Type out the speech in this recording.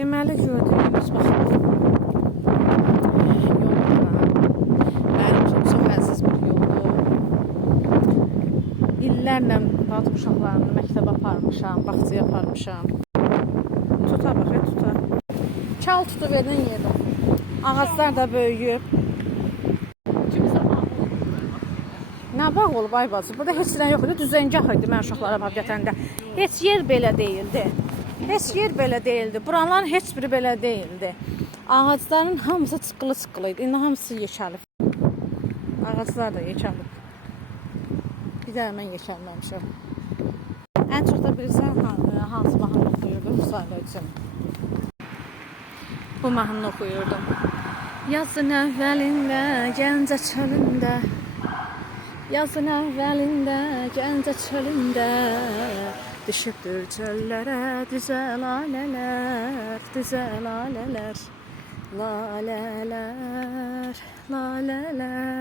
Deməli gördüyünüz baxın. Mənim üçün çox əziz bir yoldur. İllərlə bacım uşaqlarını məktəbə aparmışam, bağçaya aparmışam. Tuta bax, tuta. Çal tutu verən yerdə. Ağaclar da böyüyüb. Nə bağ olub ay bacı? Burada heç nə yox idi. Düzəngah idi mən uşaqlara aparıb gətirəndə. Heç yer belə deyildi. Heç yer belə deyildi. Buranların heç biri belə deyildi. Ağacların hamısı çıqqılı idi. İndi hamısı yeşəlib. Ağaclar da yeşəlib. Bir də mən yeşəlməmişəm. Ən çox da bilirsən hansı mahnı oxuyurdum müsahibə üçün. Bu mahnını oxuyurdum. Yazın əvvəlində, Gəncə çölündə, yazın əvvəlində, Gəncə çölündə, düşübdür çöllərə düzə lalələr, düzə lalələr, lalələr, lalələr.